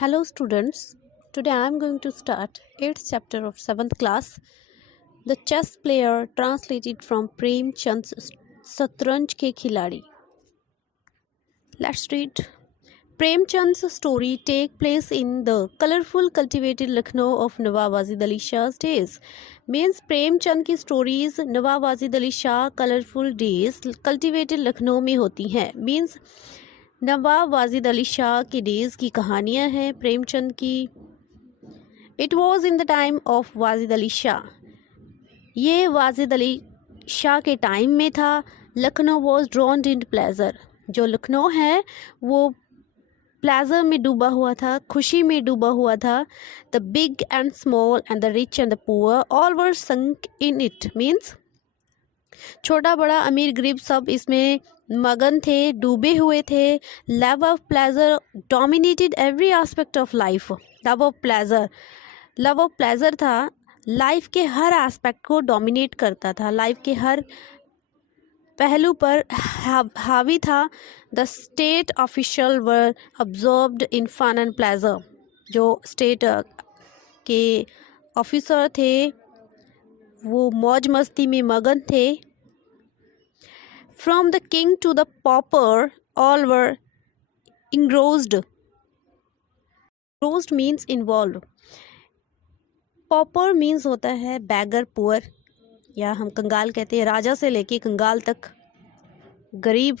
Hello students, today I am going to start 8th chapter of 7th class, The Chess Player, translated from Prem Chand's Satranj Ke Khiladi. Let's read. Prem Chand's story takes place in the colorful cultivated Lucknow of Nawab Wazid Ali Shah's days. Means Prem Chand की stories Nawab Wajid Ali Shah colourful days cultivated Lucknow में होती हैं. Means Nawab Wajid Ali Shah के days की कहानियाँ हैं प्रेमचंद की. It was in the time of Wajid Ali Shah. ये वाजिद अली शाह के टाइम में था. Lucknow was drowned in pleasure. जो लखनऊ है वो प्लेजर में डूबा हुआ था, खुशी में डूबा हुआ था. The big and small and the rich and the poor all were sunk in it. Means छोटा बड़ा अमीर गरीब सब इसमें मगन थे, डूबे हुए थे. Love of pleasure dominated every aspect of life. Love of pleasure था, लाइफ के हर एस्पेक्ट को डोमिनेट करता था, लाइफ के हर पहलू पर हावी था. The state official were absorbed in fun and pleasure. जो स्टेट के ऑफिसर थे वो मौज मस्ती में मगन थे. From the king to the pauper, all were engrossed. Engrossed means involved. Pauper means होता है beggar, poor, या हम कंगाल कहते हैं. राजा से लेके कंगाल तक, गरीब,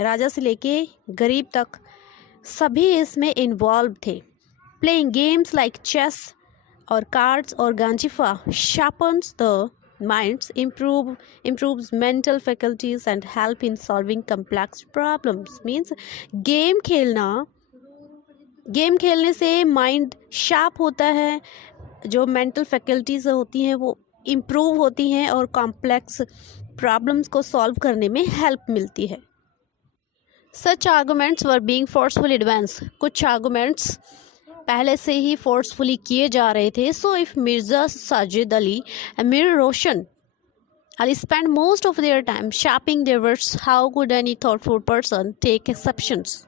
राजा से लेके गरीब तक सभी इसमें इन्वॉल्व थे. Playing games like chess or cards or ganjifa sharpens the minds, improves mental faculties and help in solving complex problems. Means game खेलने से माइंड शार्प होता है, जो मेंटल फैकल्टीज होती हैं वो इम्प्रूव होती हैं और कॉम्प्लेक्स प्रॉब्लम्स को सॉल्व करने में हेल्प मिलती है. Such arguments were being forceful advance. कुछ आर्गूमेंट्स पहले से ही फोर्सफुली किए जा रहे थे. So if Mirza Sajid Ali and Mir Roshan Ali spend most of their time sharping their words, how could any thoughtful person take exceptions.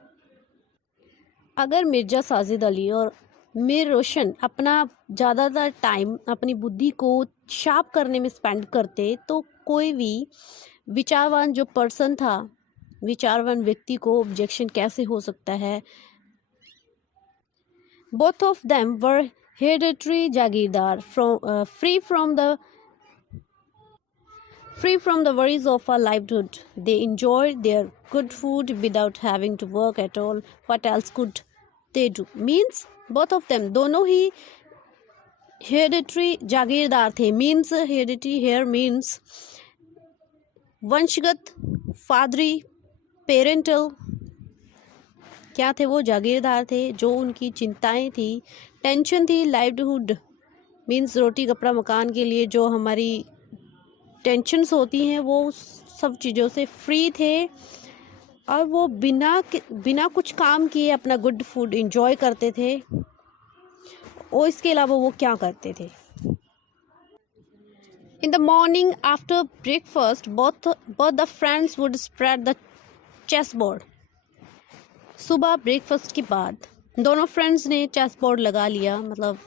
अगर मिर्ज़ा साजिद अली और मीर रोशन अपना ज़्यादातर टाइम अपनी बुद्धि को शार्प करने में स्पेंड करते तो कोई भी विचारवान जो पर्सन था, विचारवान व्यक्ति को ऑब्जेक्शन कैसे हो सकता है. Both of them were hereditary jagirdar, free from the worries of a livelihood. They enjoyed their good food without having to work at all. What else could they do? Means both of them, दोनों ही hereditary जागीरदार थे. Means hereditary here means वंशगत, fatherly, parental. क्या थे वो? जागीरदार थे. जो उनकी चिंताएं थी, टेंशन थी, लाइवलीहुड मीन्स रोटी कपड़ा मकान के लिए जो हमारी टेंशन्स होती हैं वो सब चीज़ों से फ्री थे. और वो बिना कुछ काम किए अपना गुड फूड इंजॉय करते थे. और इसके अलावा वो क्या करते थे? In the morning after breakfast both the friends would spread the chess board. सुबह ब्रेकफास्ट के बाद दोनों फ्रेंड्स ने चेस बोर्ड लगा लिया. मतलब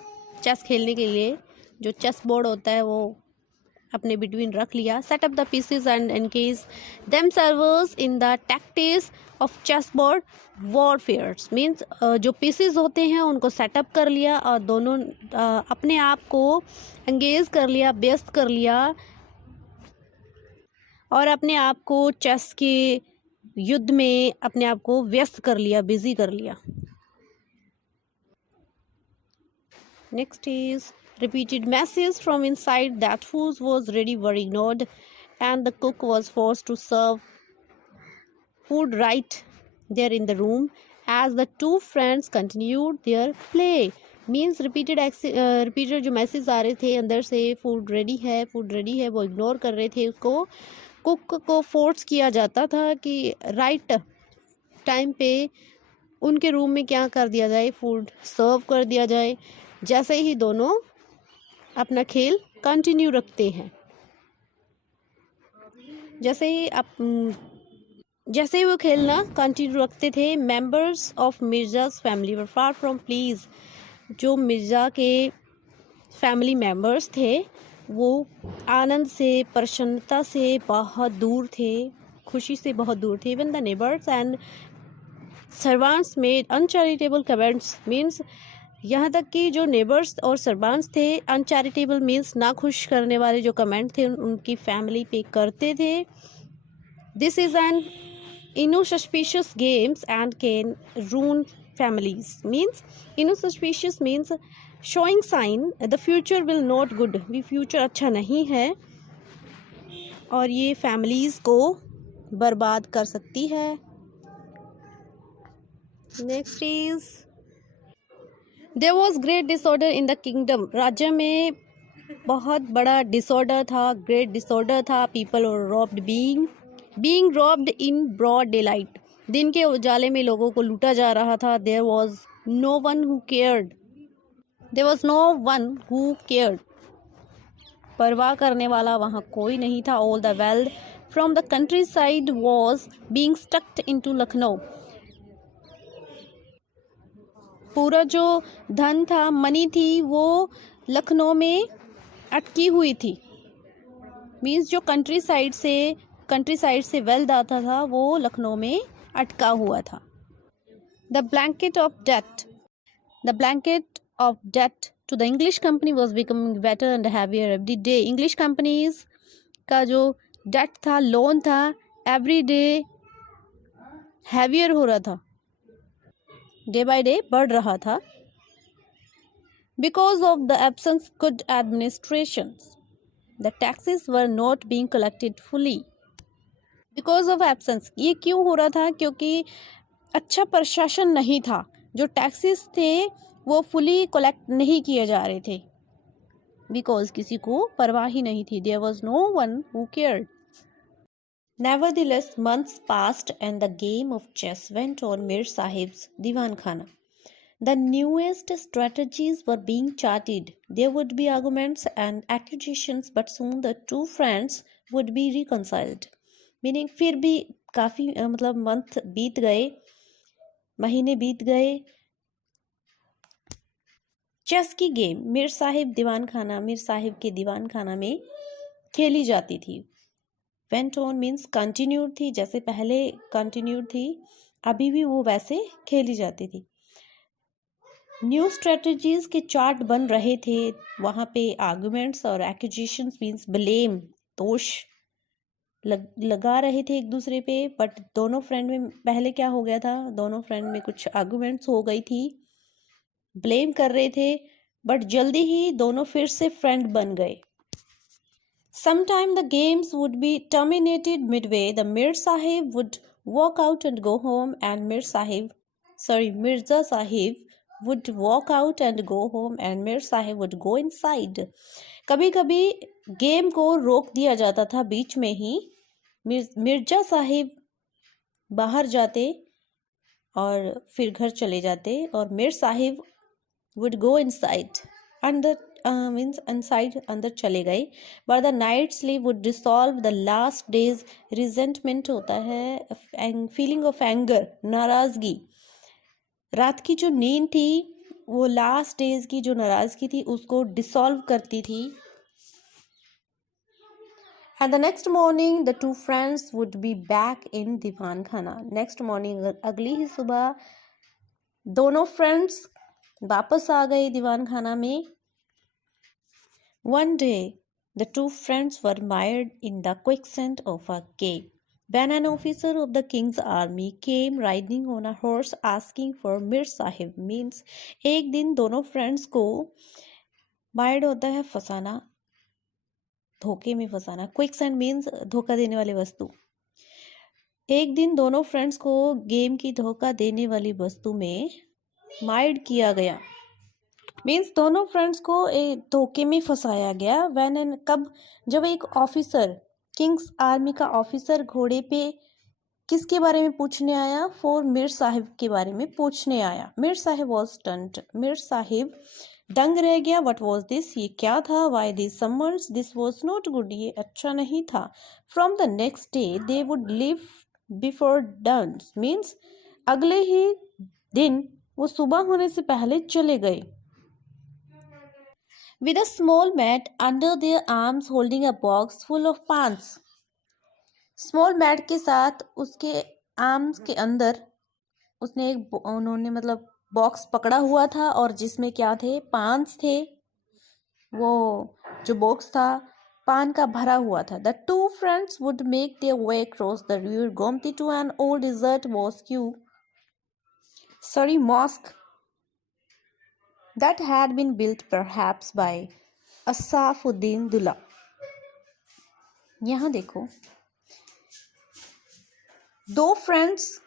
चेस खेलने के लिए जो चेस बोर्ड होता है वो अपने बिटवीन रख लिया. Set up the pieces and engage themselves in the tactics of chess board warfares. Means जो पीसेस होते हैं उनको सेटअप कर लिया और दोनों अपने आप को एंगेज कर लिया, व्यस्त कर लिया और अपने आप को चेस के युद्ध में अपने आप को व्यस्त कर लिया, बिजी कर लिया. Next is repeated messages from inside that food was ready were ignored and the cook was forced to serve food right there in the room as the two friends continued their play. Means repeated जो message आ रहे थे अंदर से, food ready है, वो ignore कर रहे थे उसको. कुक को फोर्स किया जाता था कि राइट टाइम पे उनके रूम में क्या कर दिया जाए, फूड सर्व कर दिया जाए. जैसे ही दोनों अपना खेल कंटिन्यू रखते हैं, जैसे ही जैसे ही वो खेलना कंटिन्यू रखते थे, members of Mirza's family were far from please. जो मिर्ज़ा के फैमिली मेंबर्स थे वो आनंद से, प्रसन्नता से बहुत दूर थे, खुशी से बहुत दूर थे। Even the neighbours and servants made uncharitable comments, means यहाँ तक कि जो नेबर्स और सर्वांट्स थे, अनचैरिटेबल मीन्स ना खुश करने वाले जो कमेंट थे उनकी फैमिली पे करते थे। This is an inauspicious games and can ruin families, means inauspicious means showing sign the future will not good, भी future अच्छा नहीं है और ये families को बर्बाद कर सकती है। Next is there was great disorder in the kingdom, राज्य में बहुत बड़ा डिसऑर्डर था, ग्रेट डिसऑर्डर था। पीपल और robbed being robbed in broad daylight, दिन के उजाले में लोगों को लूटा जा रहा था। there was no one who cared, परवाह करने वाला वहाँ कोई नहीं था। all the wealth from the countryside was being sucked into Lucknow, पूरा जो धन था, मनी थी, वो लखनऊ में अटकी हुई थी। मीन्स जो कंट्री साइड से वेल्थ आता था वो लखनऊ में अटका हुआ था। The blanket of debt to the English company was becoming better and heavier every day. English companies का जो डेट था, लोन था, एवरी डे हैवियर हो रहा था, डे बाय डे बढ़ रहा था। Because of the absence good administration the taxes were not being collected fully. Because of absence, ये क्यों हो रहा था? क्योंकि अच्छा प्रशासन नहीं था, जो टैक्सेस थे वो फुली कलेक्ट नहीं किए जा रहे थे। बिकॉज किसी को परवाह ही नहीं थी, there was no one who cared. Nevertheless, months passed and the game of chess went on Mir Sahib's Diwan Khana. The newest strategies were being charted. There would be arguments and accusations, but soon the two friends would be reconciled. Meaning फिर भी काफ़ी मतलब month बीत गए, महीने बीत गए। Chess की गेम मिर साहिब के दीवान खाना में खेली जाती थी। वेंट ऑन मीन्स कंटिन्यूड थी, जैसे पहले कंटिन्यूड थी, अभी भी वो वैसे खेली जाती थी। न्यू स्ट्रेटजीज के चार्ट बन रहे थे, वहाँ पे आर्गुमेंट्स और एक्यूजेशंस मीन्स ब्लेम, दोष लगा रहे थे एक दूसरे पे। बट दोनों फ्रेंड में पहले क्या हो गया था, दोनों फ्रेंड में कुछ आर्गुमेंट्स हो गई थी, ब्लेम कर रहे थे, बट जल्दी ही दोनों फिर से फ्रेंड बन गए। Sometime the games would be terminated midway. The Mir Sahib would walk out and go home, and Mirza Sahib would walk out and go home, and Mir Sahib would go inside. कभी कभी game को रोक दिया जाता था बीच में ही, मिर्जा साहिब बाहर जाते और फिर घर चले जाते, और मिर साहिब would go inside, अंदर चले गए। But the night sleep would dissolve the last days resentment, होता है फीलिंग ऑफ एंगर, नाराज़गी। रात की जो नींद थी वो लास्ट डेज की जो नाराज़गी थी उसको डिसॉल्व करती थी। And the next morning the two friends would be back in दीवान खाना। नेक्स्ट मॉर्निंग, अगली ही सुबह, दोनों फ्रेंड्स वापस आ गए दीवान खाना में। One day, the two friends were mired in the quicksand of a cave when an officer of the king's army came riding on a horse asking for Mir Sahib, means एक दिन दोनों friends को mired होता है फंसाना, धोखे में फंसाना। Quicksand means धोखा देने वाली वस्तु। एक दिन दोनों फ्रेंड्स को गेम की धोखा देने वाली वस्तु में माइड किया गया, मीन्स दोनों फ्रेंड्स को एक धोखे में फंसाया गया। कब? जब एक ऑफिसर, किंग्स आर्मी का ऑफिसर घोड़े पे किसके बारे में पूछने आया? फॉर मिर साहिब के बारे में पूछने आया। मिर साहिब वॉज स्टंट, मिर साहिब दंग रह गया। व्हाट वॉज दिस, ये क्या था? Why this summons, this was not good, ये अच्छा नहीं था। From the next day they would live before done means अगले ही दिन वो सुबह होने से पहले चले गए. With a small mat under their arms holding a box full of pans. Small mat के साथ उसके आर्म्स के अंदर उन्होंने मतलब बॉक्स पकड़ा हुआ था और जिसमें क्या थे, पान्स थे. वो जो बॉक्स था पान का भरा हुआ था. The two friends would make their way across the river Gomti to an old desert mosque that had been built perhaps by Asafuddin Dullah. यहाँ देखो, टू फ्रेंड्स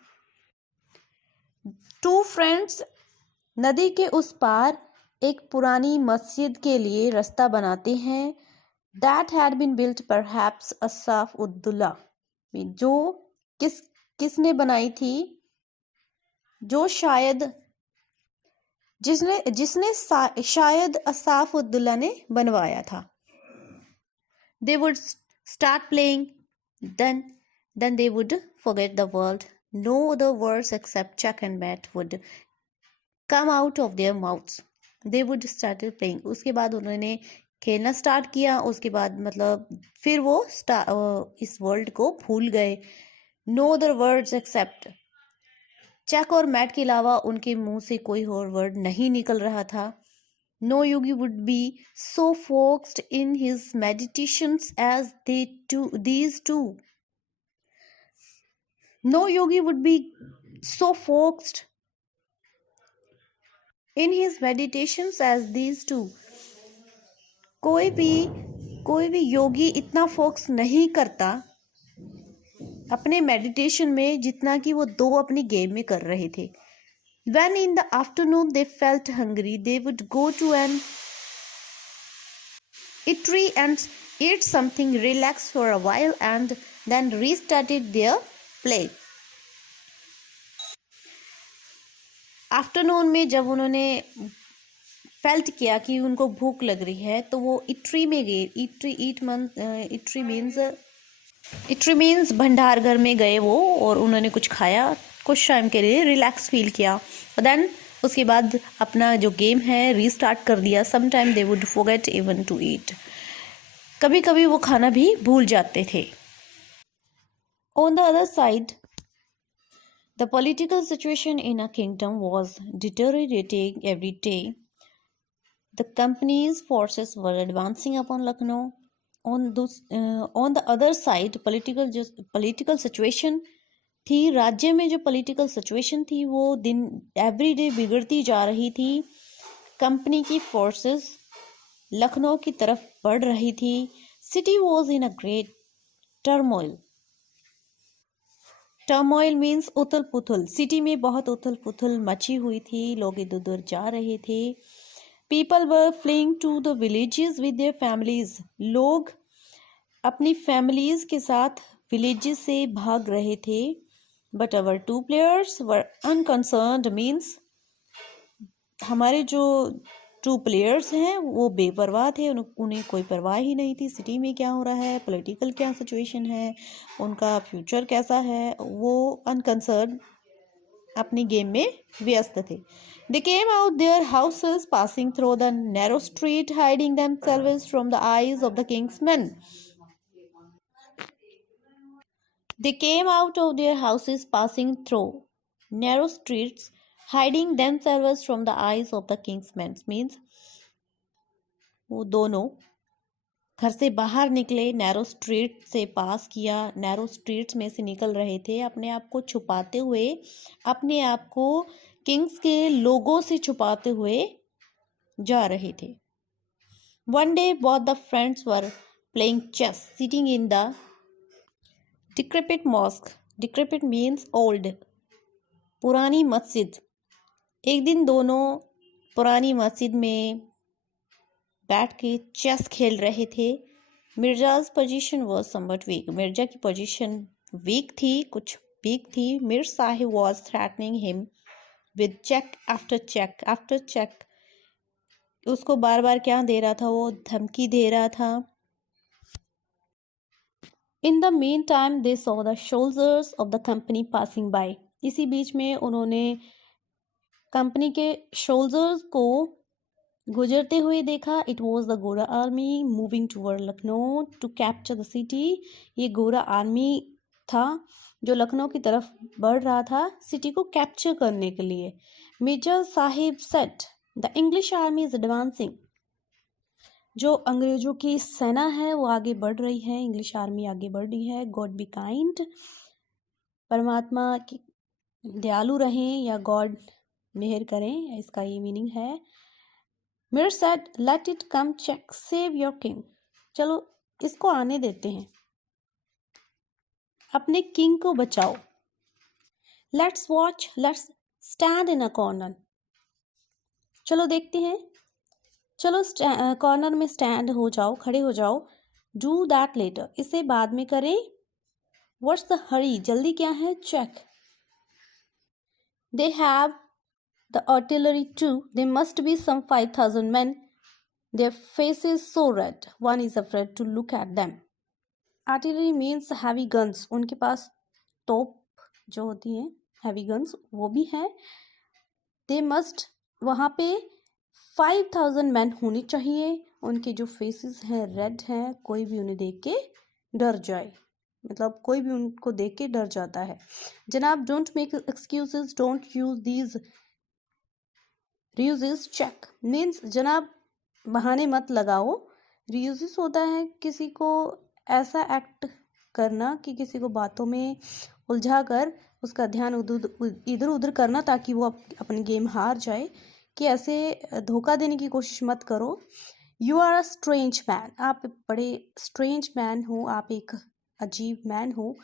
नदी के उस पार एक पुरानी मस्जिद के लिए रास्ता बनाते हैं. That had been built perhaps Asafuddin, जो किसने बनाई थी, जो जिसने शायद असाफुद्दौला ने बनवाया था. They would start playing, then they would forget the world. No other words except Chuck and Matt would come out of their mouths. They would start playing. उसके बाद उन्होंने खेलना स्टार्ट किया. उसके बाद मतलब फिर वो इस वर्ल्ड को भूल गए. No other words except चक और मैट के अलावा उनके मुंह से कोई और वर्ड नहीं निकल रहा था. No yogi would be so focused in his meditations as these two. No yogi would be so focused in his meditations as these two. कोई भी योगी इतना फोकस नहीं करता अपने मेडिटेशन में जितना कि वो दो अपनी गेम में कर रहे थे. When in the afternoon they felt hungry, they would go to an eatery and eat something, relax for a while, and then restarted their play. Afternoon में जब उन्होंने फेल्ट किया कि उनको भूख लग रही है तो वो इटरी में गए. इटरी मीन्स भंडार घर में गए वो, और उन्होंने कुछ खाया, कुछ टाइम के लिए रिलैक्स फील किया. देन उसके बाद अपना जो गेम है रीस्टार्ट कर दिया. Some time they would forget even to eat. कभी कभी वो खाना भी भूल जाते थे. On the other side the political situation in a kingdom was deteriorating every day. The companies forces were advancing upon Lucknow. on the other side political situation थी. राज्य में जो पॉलिटिकल सिचुएशन थी वो दिन एवरी डे बिगड़ती जा रही थी. कंपनी की फोर्सेस लखनऊ की तरफ बढ़ रही थी. City was in a great turmoil means उथल पुथल. सिटी में बहुत उथल पुथल मची हुई थी. लोग इधर उधर जा रहे थे. People were fleeing to the villages with their families. लोग अपनी families के साथ villages से भाग रहे थे. But our two players were unconcerned means हमारे जो टू प्लेयर्स हैं वो बेपरवाह थे. उन्हें कोई परवाह ही नहीं थी सिटी में क्या हो रहा है, पॉलिटिकल क्या सिचुएशन है, उनका फ्यूचर कैसा है. वो अनकंसर्न अपनी गेम में व्यस्त थे. They came out their houses, passing through the narrow street, hiding themselves from the eyes of the king's men. They came out of their houses, passing through narrow streets, hiding themselves from the eyes of the king's men. Means वो दोनों घर से बाहर निकले, narrow street से पास किया, narrow streets में से निकल रहे थे, अपने आप को छुपाते हुए, अपने आप को किंग्स के लोगों से छुपाते हुए जा रहे थे. One day both the friends were playing chess, sitting in the decrepit mosque. Decrepit means old. पुरानी मस्जिद. एक दिन दोनों पुरानी मस्जिद में बैठ के चेस खेल रहे थे. मिर्जा's position was somewhat weak. Mirza की पोजीशन वीक थी, कुछ वीक थी. मिर Sahib was threatening him with check after check after check. उसको बार बार क्या दे रहा था, वो धमकी दे रहा था. In the meantime, they saw the soldiers of the company passing by. इसी बीच में उन्होंने कंपनी के सोल्जर्स को गुजरते हुए देखा. It was the gora army moving toward Lucknow to capture the city. ये गोरा आर्मी था जो लखनऊ की तरफ बढ़ रहा था सिटी को कैप्चर करने के लिए. Major sahib said the English army is advancing. जो अंग्रेजों की सेना है वो आगे बढ़ रही है, इंग्लिश आर्मी आगे बढ़ रही है. गॉड बी काइंड, परमात्मा की दयालु रहें या गॉड मेहर करें, इसका ये मीनिंग है. Mir said let it come check save your king. चलो इसको आने देते हैं, अपने किंग को बचाओ. Let's watch, let's stand in a corner. चलो देखते हैं, चलो कॉर्नर में स्टैंड हो जाओ, खड़े हो जाओ. डू दैट लेटर, इसे बाद में करें. व्हाट्स द हरी, जल्दी क्या है. Check. They have the artillery too. They must be some 5,000 men. Their faces so red. One is afraid to look at them. Artillery means heavy guns. उनके पास तोप जो होती हैं heavy guns वो भी है. They must, वहाँ पे 5,000 men होने चाहिए. उनके जो faces हैं red हैं, कोई भी उन्हें देख के डर जाए, मतलब कोई भी उनको देख के डर जाता है. जनाब, don't make excuses, don't use these ruses. Check means जनाब बहाने मत लगाओ. रीयूजेस होता है किसी को ऐसा एक्ट करना कि किसी को बातों में उलझा कर उसका ध्यान इधर उधर करना ताकि वो अपनी गेम हार जाए, कि ऐसे धोखा देने की कोशिश मत करो. You are a strange man, आप बड़े स्ट्रेंज मैन हो, आप एक अजीब मैन हो.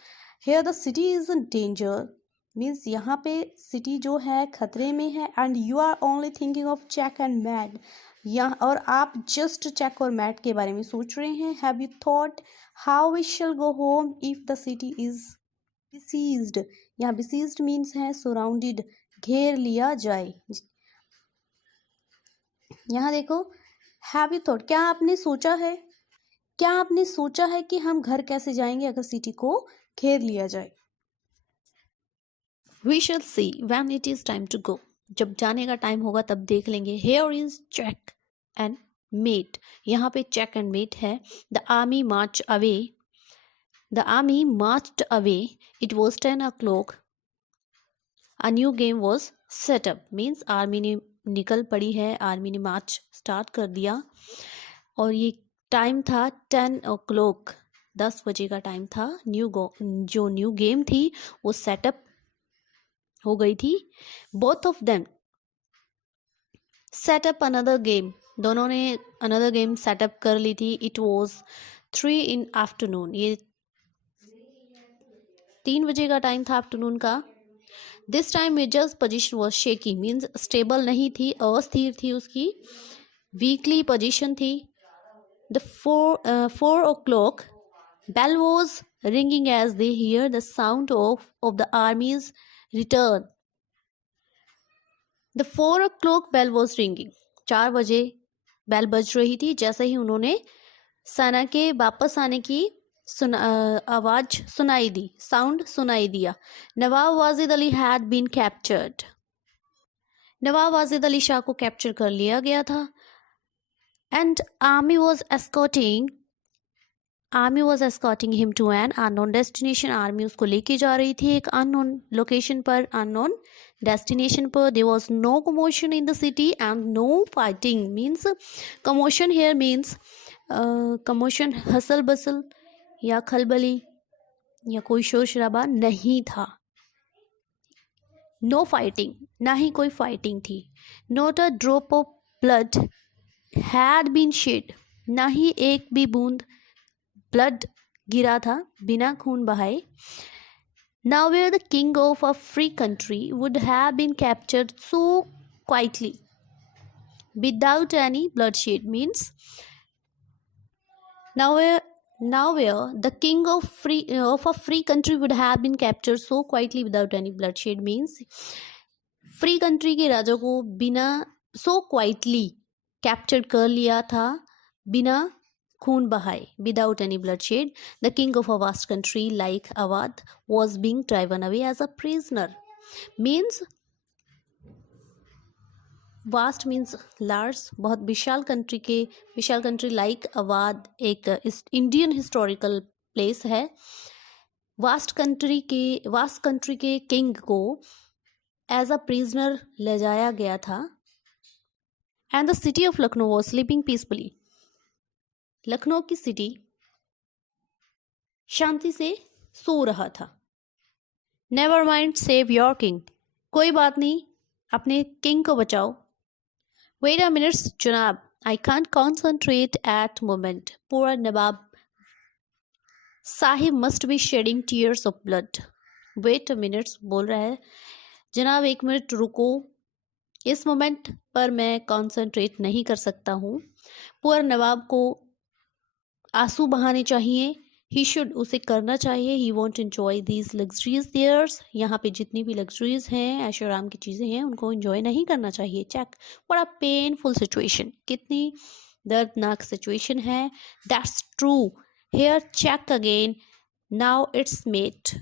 Here the city is in danger means यहाँ पे सिटी जो है खतरे में है. And you are only thinking of check and mate, यहाँ और आप जस्ट चेक और मैट के बारे में सोच रहे हैं. Have you thought how we shall go home if the city is besieged. यहाँ बिसीज्ड मीन्स है सराउंडेड, घेर लिया जाए. यहाँ देखो, हैव यू थॉट, क्या आपने सोचा है, क्या आपने सोचा है कि हम घर कैसे जाएंगे अगर सिटी को घेर लिया जाए. We shall see when it is time to go. जब जाने का टाइम होगा तब देख लेंगे. Here is check and mate. यहाँ पे चेक एंड मेट है. The army march away. The army marched away. It was 10 o'clock. A new game was set up means army ने निकल पड़ी है, आर्मी ने मार्च स्टार्ट कर दिया. और ये टाइम था 10 o'clock, 10 बजे का टाइम था. जो न्यू गेम थी वो सेटअप हो गई थी. Both of them setup another game. दोनों ने अनदर गेम सेटअप कर ली थी. It was 3 in afternoon. ये 3 बजे का टाइम था आफ्टरनून का. This time measures position was shaky means stable नहीं थी, अस्थिर थी उसकी, वीकली पोजिशन थी. The 4 o'clock bell was ringing as they hear the sound of the army's return. The 4 o'clock bell was ringing. 4 बजे bell बज रही थी जैसे ही उन्होंने सेना के वापस आने की आवाज सुनाई दी, साउंड सुनाई दिया. Nawab Wajid Ali had been captured. Nawab Wajid Ali Shah को कैप्चर कर लिया गया था. And army was escorting him to an unknown destination. Army उसको लेके जा रही थी एक अननोन लोकेशन पर, अननोन destination पर. There was no commotion in the city and no fighting means commotion here means commotion hustle bustle या खलबली या कोई शोर शराबा नहीं था. No fighting, ना ही कोई fighting थी. Not a drop of blood had been shed, ना ही एक भी बूंद blood गिरा था, बिना खून बहाए. Now where the king of a free country would have been captured so quietly without any bloodshed means now where the king of a free country would have been captured so quietly without any bloodshed means free country के राजा को बिना so quietly captured कर लिया था बिना खून बहाए without any bloodshed. The king of a vast country like Awadh was being driven away as a prisoner. Means vast means large, बहुत विशाल कंट्री लाइक अवाध एक इंडियन हिस्टोरिकल प्लेस है। वास्ट कंट्री के किंग को एज अ प्रिजनर ले जाया गया था। And the city of Lucknow was sleeping peacefully. Lucknow की सिटी शांति से सो रहा था। Never mind save your king, कोई बात नहीं, अपने किंग को बचाओ। Wait a minute, जनाब, I can't concentrate at moment. Poor Nawab Sahib must be shedding tears of blood. Wait a minute बोल रहा है, जनाब एक मिनट रुको, इस मोमेंट पर मैं कॉन्सेंट्रेट नहीं कर सकता हूँ। पुअर नवाब को आंसू बहाने चाहिए। ही शुड, उसे करना चाहिए। He won't enjoy these luxuries theirs, यहाँ पे जितनी भी लग्जरीज हैं, ऐशो आराम की चीज़ें हैं, उनको एंजॉय नहीं करना चाहिए। Check what a painful situation, कितनी दर्दनाक सिचुएशन है। That's true, here check again, now it's mate,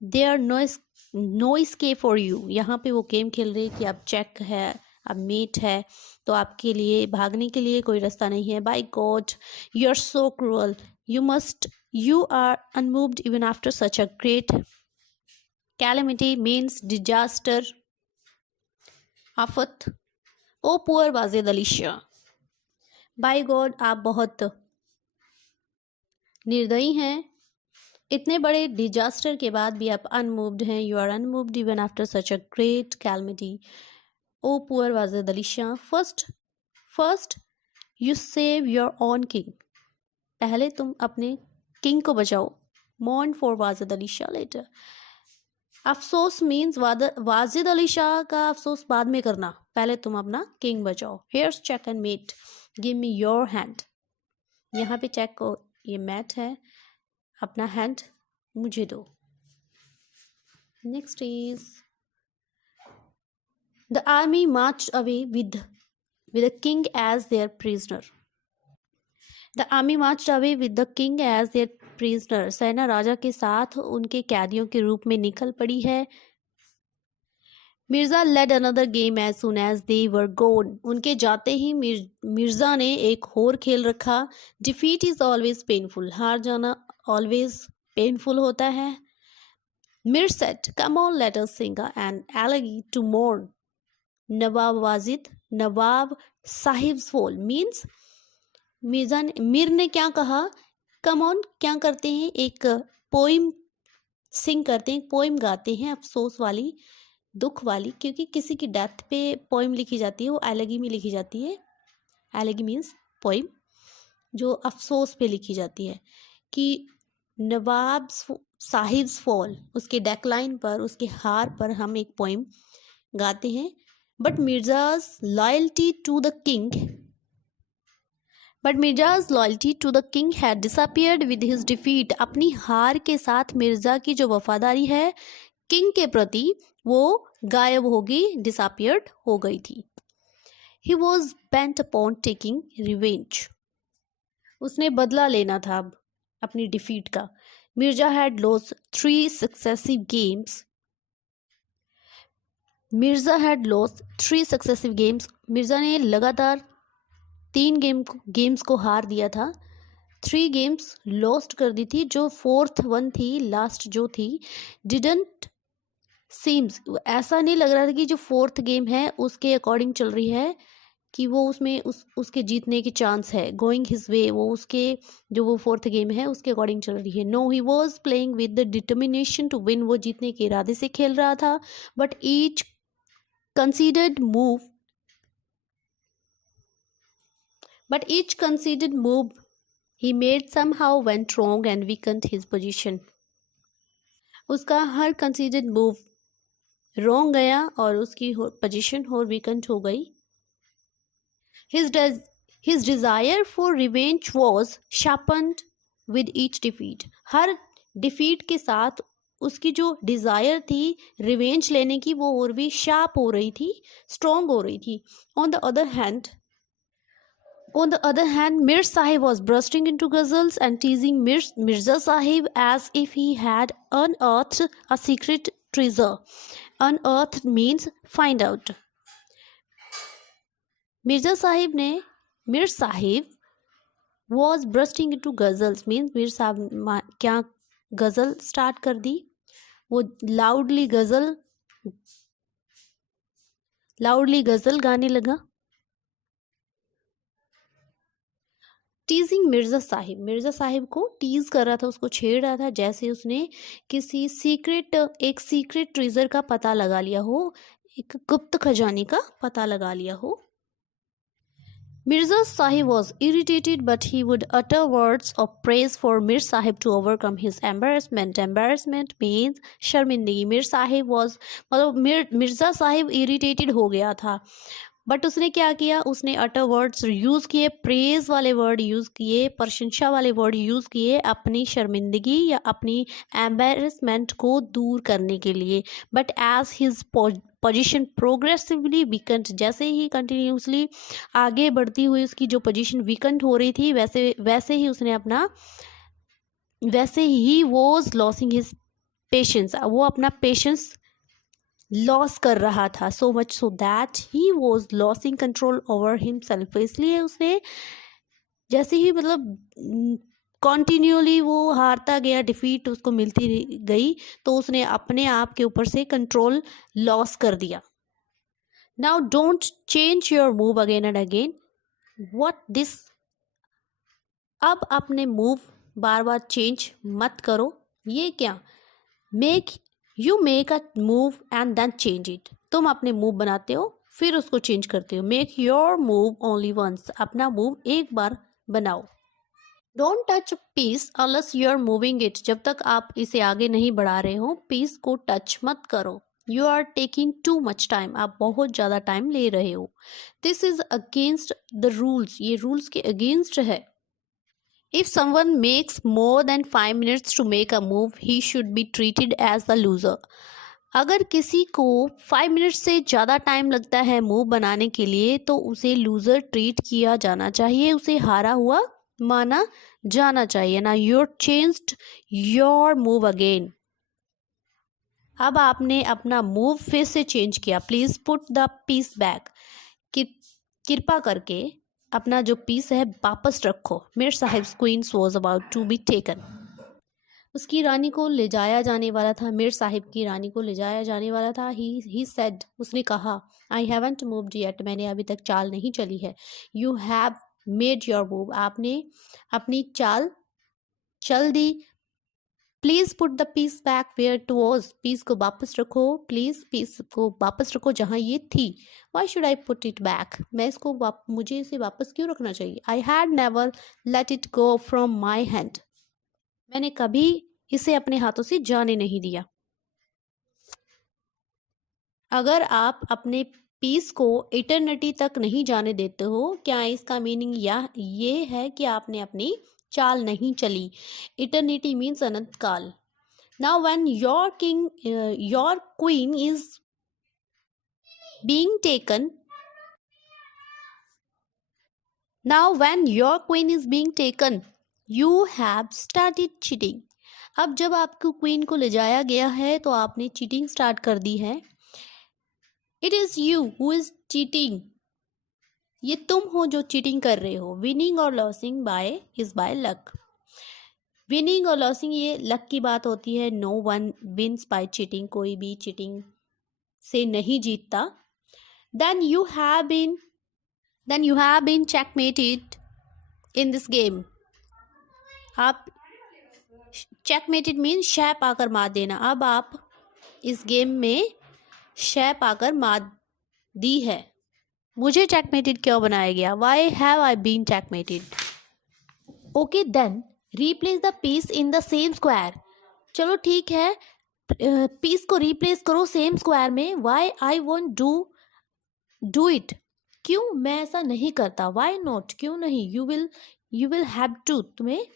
there no escape for you. यहाँ पे वो गेम खेल रहे कि अब चेक है, अब मेट है, तो आपके लिए भागने के लिए कोई रास्ता नहीं है। By God, you are so cruel, you are unmoved even after such a great calamity, means disaster, आफत। O poor Wajid Ali Shah, by god आप बहुत निर्दयी हैं, इतने बड़े डिजास्टर के बाद भी आप अनमूव्ड हैं। You are unmoved even after such a great calamity, O poor Wajid Ali Shah. First you save your own king, पहले तुम अपने किंग को बचाओ। Mourn for Wajid Ali Shah later. अफसोस मीन्स वाजिद अली शाह का अफसोस बाद में करना, पहले तुम अपना किंग बचाओ। Here's check and mate, give me your hand. यहाँ पे चेक को ये मैट है, अपना हैंड मुझे दो। Next is the army march away with the king as their prisoner. The army march away with the king as their prisoner, सेना राजा के साथ उनके कैदियों के रूप में निकल पड़ी है। Mirza led another game as soon as they were gone, उनके जाते ही मिर्जा ने एक और खेल रखा। डिफीट इज ऑलवेज पेनफुल, हार जाना ऑलवेज पेनफुल होता है। Mir said come on let us sing and elegy to mourn. Nawab sahibs fall, means Mir ने क्या कहा, कम ऑन क्या करते हैं, एक पोइम सिंग करते हैं, पोइम गाते हैं, अफसोस वाली, दुख वाली, क्योंकि किसी की डेथ पे पोइम लिखी जाती है, वो एलेगी में लिखी जाती है। एलेगी मीन्स पोइम, जो अफसोस पे लिखी जाती है कि नवाब साहिब्स फॉल, उसके डेक्लाइन पर, उसके हार पर हम एक पोइम गाते हैं। But Mirza's loyalty to the king had disappeared with his defeat. अपनी हार के साथ मिर्जा की जो वफादारी है किंग के प्रति, वो गायब होगी, डिसअपियर्ड हो गई थी। He was bent upon taking revenge. उसने बदला लेना था अब अपनी डिफीट का। Mirza had lost 3 successive games. Mirza ने लगातार 3 गेम्स को हार दिया था, 3 गेम्स लॉस्ट कर दी थी। जो 4th वन थी, लास्ट जो थी, डिडंट सीम्स, ऐसा नहीं लग रहा था कि जो 4th गेम है उसके अकॉर्डिंग चल रही है कि वो उसमें उसके जीतने की चांस है। गोइंग हिज वे, वो उसके जो वो 4th गेम है उसके अकॉर्डिंग चल रही है। No, he was playing with the determination to win, वो जीतने के इरादे से खेल रहा था। But each considered move he made somehow went wrong and weakened his position. उसका हर considered move wrong गया और उसकी पोजीशन और weakened हो गई। His desire for revenge was sharpened with each defeat. Her defeat के साथ उसकी जो डिज़ायर थी रिवेंज लेने की, वो और भी शार्प हो रही थी, स्ट्रॉन्ग हो रही थी। On the other hand On the other hand, Mir Sahib was bursting into ghazals and teasing Mirza Sahib as if he had unearthed a secret treasure. Unearthed means find out. Mir Sahib was bursting into ghazals means Mir Sahib क्या गज़ल start कर दी, वो loudly गज़ल गाने लगा. टीजिंग मिर्ज़ा साहिब को tease कर रहा था, उसको छेड़ रहा था, जैसे उसने किसी एक सीक्रेट ट्रेजर का पता लगा लिया हो, एक गुप्त खजाने का पता लगा लिया हो. Mirza Sahib was irritated, but he would utter words of praise for Mir Sahib to overcome his embarrassment. Embarrassment means शर्मिंदगी. मिर्जा साहिब इरिटेटेड हो गया था, बट उसने क्या किया, उसने अटर वर्ड्स यूज़ किए, प्रेज वाले वर्ड यूज़ किए, प्रशंसा वाले वर्ड यूज़ किए अपनी शर्मिंदगी या अपनी एम्बेरसमेंट को दूर करने के लिए. But as his position progressively weakened, जैसे ही कंटिन्यूसली आगे बढ़ती हुई उसकी जो पोजीशन वीकेंड हो रही थी, वैसे he was losing his patience, वो अपना पेशेंस लॉस कर रहा था. So much so that he was losing control over himself. इसलिए उसने जैसे ही कॉन्टिन्यूली वो हारता गया, डिफीट उसको मिलती गई, तो उसने अपने आप के ऊपर से कंट्रोल लॉस कर दिया. Now don't change your move again and again. What this, अब अपने मूव बार बार चेंज मत करो. ये क्या, you make a move and then change it. तुम अपने मूव बनाते हो फिर उसको चेंज करते हो. Make your move only once. अपना मूव एक बार बनाओ. Don't touch piece unless you are moving it. जब तक आप इसे आगे नहीं बढ़ा रहे हो, पीस को टच मत करो. You are taking too much time. आप बहुत ज़्यादा टाइम ले रहे हो. This is against the rules. ये रूल्स के अगेंस्ट है. If someone makes more than 5 minutes to make a move, he should be treated as the loser. अगर किसी को 5 मिनट से ज़्यादा टाइम लगता है मूव बनाने के लिए, तो उसे लूज़र ट्रीट किया जाना चाहिए, उसे हारा हुआ माना जाना चाहिए. ना you changed your move again. अब आपने अपना मूव फिर से चेंज किया. Please put the piece back. कृपा करके अपना जो पीस है वापस रखो. Mir sahib queens was about to be taken. उसकी रानी को ले जाया जाने वाला था. मिर साहिब की रानी को ले जाया जाने वाला था. ही सेड, उसने कहा, आई हैवंट मूव्ड येट. मैंने अभी तक चाल नहीं चली है. You have made your move. आपने अपनी चाल चल दी. Please put the piece back where it was. Piece को वापस रखो. प्लीज़ पीस को वापस रखो जहाँ ये थी. Why should I put it back. मुझे इसे वापस क्यों रखना चाहिए. I had never let it go from my hand. मैंने कभी इसे अपने हाथों से जाने नहीं दिया. अगर आप अपने पीस को इटर्निटी तक नहीं जाने देते हो, क्या इसका मीनिंग ये है कि आपने अपनी चाल नहीं चली. इटर्निटी मीन्स अनंत काल. Now when your queen is being taken. Now when your queen is being taken, you have started cheating. अब जब आपको क्वीन को ले जाया गया है तो आपने चीटिंग स्टार्ट कर दी है. It is you who is cheating. ये तुम हो जो चीटिंग कर रहे हो. विनिंग और losing is by luck. Winning और लॉसिंग ये लक की बात होती है. No one wins by cheating. कोई भी चीटिंग से नहीं जीतता. Then you have been checkmated in this game. आप चेकमेटेड मीन शय पाकर मार देना. अब आप इस गेम में शय पाकर मार दी है. मुझे चेकमेटेड क्यों बनाया गया. Why have I been checkmated. Okay then replace the piece in the same square. चलो ठीक है, पीस को रिप्लेस करो सेम स्क्वायर में. Why I won't do it. क्यों मैं ऐसा नहीं करता. वाई नॉट, क्यों नहीं. यू विल हैव टू, तुम्हें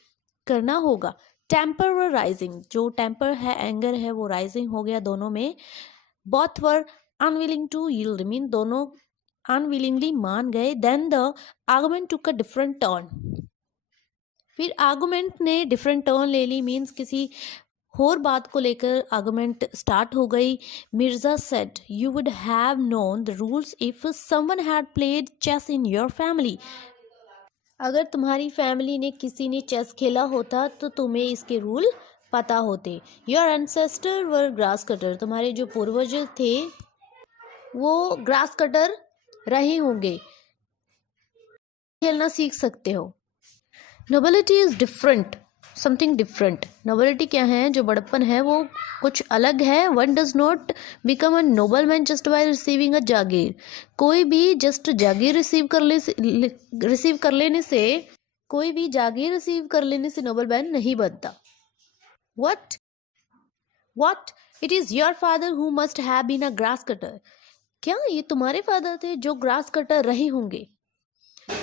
करना होगा. Temper were rising. जो टेम्पर है, एंगर है, वो राइजिंग हो गया दोनों में. Both were unwilling to yield mean दोनों अनविलिंगली मान गए. Then the argument took a different turn. फिर आर्गुमेंट ने डिफरेंट टर्न ले ली, मीन्स किसी और बात को लेकर आर्गुमेंट स्टार्ट हो गई. Mirza said, you would have known the rules if someone had played chess in your family. अगर तुम्हारी फैमिली ने किसी ने चेस खेला होता तो तुम्हें इसके रूल पता होते. Your ancestor were grass cutter. तुम्हारे जो पूर्वज थे वो ग्रास कटर रहे होंगे. खेलना सीख सकते हो. Nobility is different, something different. Nobility क्या है? जो बड़प्पन है वो कुछ अलग है. One does not become a noble man just by receiving a jagir. कोई भी जस्ट जागीर रिसीव कर लेने से कोई भी जागीर रिसीव कर लेने से नोबल मैन नहीं बनता. What? It is your father who must have been a grass cutter. क्या ये तुम्हारे फादर थे जो ग्रास कटर रहे होंगे?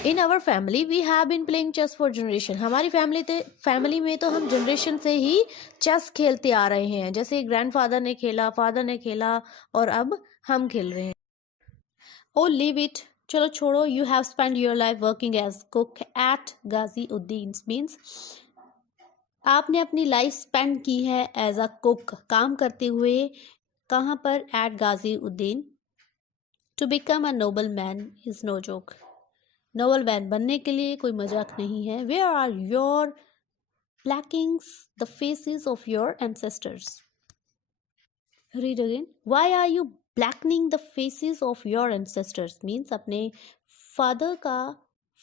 In our family we have been playing chess for generation. हमारी फैमिली में तो हम जनरेशन से ही चेस खेलते आ रहे हैं. जैसे ग्रैंडफादर ने खेला, फादर ने खेला और अब हम खेल रहे हैं. ओ लीव इट, चलो छोड़ो. You have spend your life working as cook at Ghazi Uddin. Means आपने अपनी लाइफ स्पेंड की है एज अ कुक, काम करते हुए. कहाँ पर? At Ghazi Uddin. To become a noble man is no joke. Noble man बनने के लिए कोई मजाक नहीं है. Where are your blackenings the faces of your ancestors. Read again. Why are you blackening the faces of your ancestors? Means अपने father का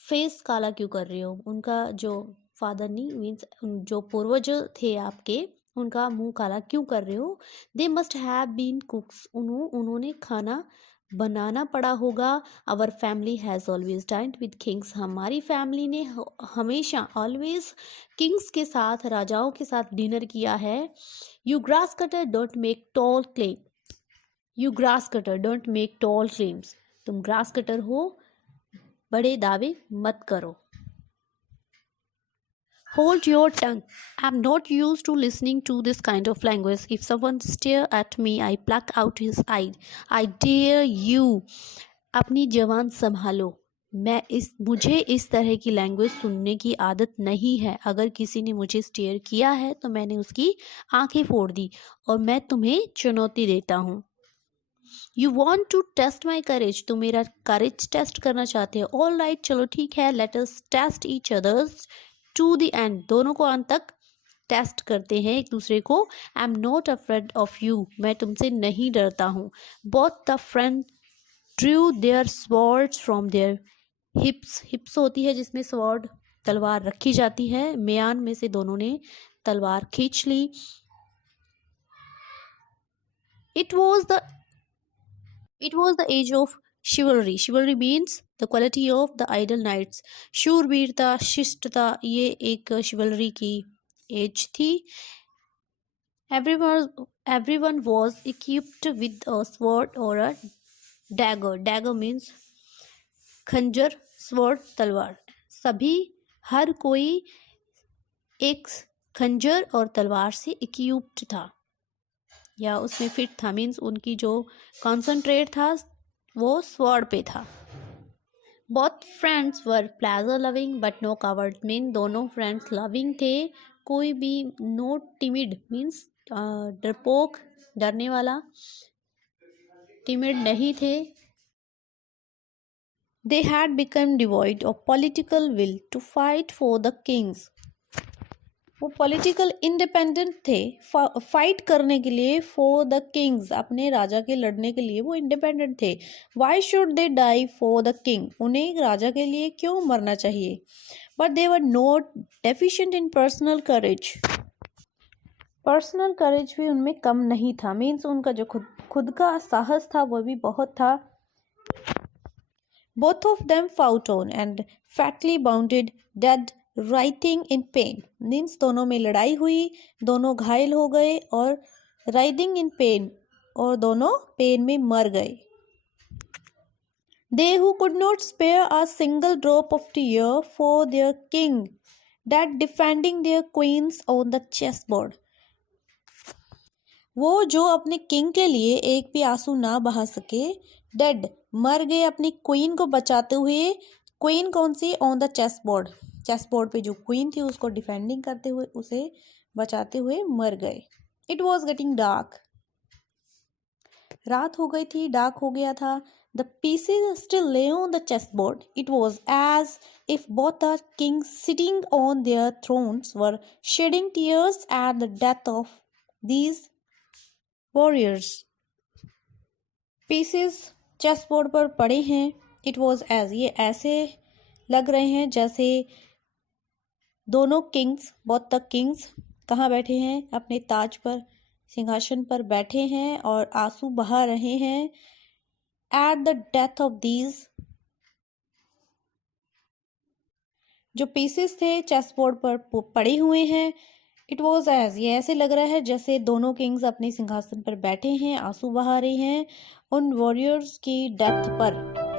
face काला क्यों कर रहे हो? उनका जो फादर नहीं, मीन्स जो पूर्वज थे आपके, उनका मुंह काला क्यों कर रहे हो? They must have been cooks. उन्होंने खाना बनाना पड़ा होगा. Our family has always dined with kings. हमारी फैमिली ने हमेशा ऑलवेज किंग्स के साथ, राजाओं के साथ डिनर किया है. You grass cutter don't make tall claim. You grass cutter don't make tall claims. तुम ग्रास कटर हो, बड़े दावे मत करो. Hold your tongue. I'm not used to listening to this kind of language. If someone stare at me, I pluck out his eye. I dare you. अपनी जबान संभालो. मुझे इस तरह की लैंग्वेज सुनने की आदत नहीं है. अगर किसी ने मुझे स्टेयर किया है तो मैंने उसकी आंखें फोड़ दी और मैं तुम्हें चुनौती देता हूँ. यू वॉन्ट टू टेस्ट माई करेज. तुम मेरा करेज टेस्ट करना चाहते हो. ऑल राइट, चलो ठीक है. Let us test each others to the end. दोनों को अंत तक टेस्ट करते हैं एक दूसरे को. I am not afraid of you. मैं तुमसे नहीं डरता हूँ. Both the friend drew their swords from their hips. Hips होती है जिसमें स्वॉर्ड, तलवार रखी जाती है. म्यान में से दोनों ने तलवार खींच ली. It was the age of chivalry. Chivalry means the quality of the idle knights. शूरवीरता, शिष्टता, ये एक chivalry की एज थी. Everyone was equipped with a sword or a dagger. Dagger means खंजर, sword तलवार. हर कोई एक खंजर और तलवार से equipped था या उसमें फिट था. मीन्स उनकी जो कॉन्सेंट्रेट था वो स्वॉर्ड पे था. Both friends were pleasure loving but no coward. Mean दोनों फ्रेंड्स लविंग थे, कोई भी. नो टिमिड मीन्स डरपोक, डरने वाला. टिमिड नहीं थे. They had become devoid of political will to fight for the kings. वो पॉलिटिकल इंडिपेंडेंट थे फाइट करने के लिए. फॉर द किंग्स, अपने राजा के लड़ने के लिए वो इंडिपेंडेंट थे. Why should they die for the king. उन्हें राजा के लिए क्यों मरना चाहिए. But they were not deficient in personal courage. Personal courage भी उनमें कम नहीं था. मीन्स उनका जो खुद का साहस था वो भी बहुत था. Both of them fought on and fatally bounded dead writhing in pain. Means दोनों में लड़ाई हुई, दोनों घायल हो गए, और राइथिंग इन पेन, और दोनों पेन में मर गए. They who could not spare a single drop of tear for their king, that defending their queens on the chessboard. वो जो अपने किंग के लिए एक भी आंसू ना बहा सके. डेड मर गए अपनी क्वीन को बचाते हुए। क्वीन कौन सी? ऑन द चेस बोर्ड पे जो क्वीन थी उसको डिफेंडिंग करते हुए, उसे बचाते हुए मर गए। इट वॉज गेटिंग डार्क, रात हो गई थी, डार्क हो गया था। The pieces still lay on the chess board. It was as if both the kings sitting on their thrones were shedding tears at the death of these warriors. Pieces chess board पर पड़े हैं। It was as, ये ऐसे लग रहे हैं जैसे दोनों किंग्स, both the kings कहाँ बैठे हैं? अपने ताज पर, सिंहासन पर बैठे हैं और आंसू बहा रहे हैं। At the death of these, जो पीसेस थे चेस बोर्ड पर पड़े हुए हैं। इट वॉज एज, ये ऐसे लग रहा है जैसे दोनों किंग्स अपने सिंहासन पर बैठे हैं, आंसू बहा रहे हैं उन वॉरियर्स की डेथ पर।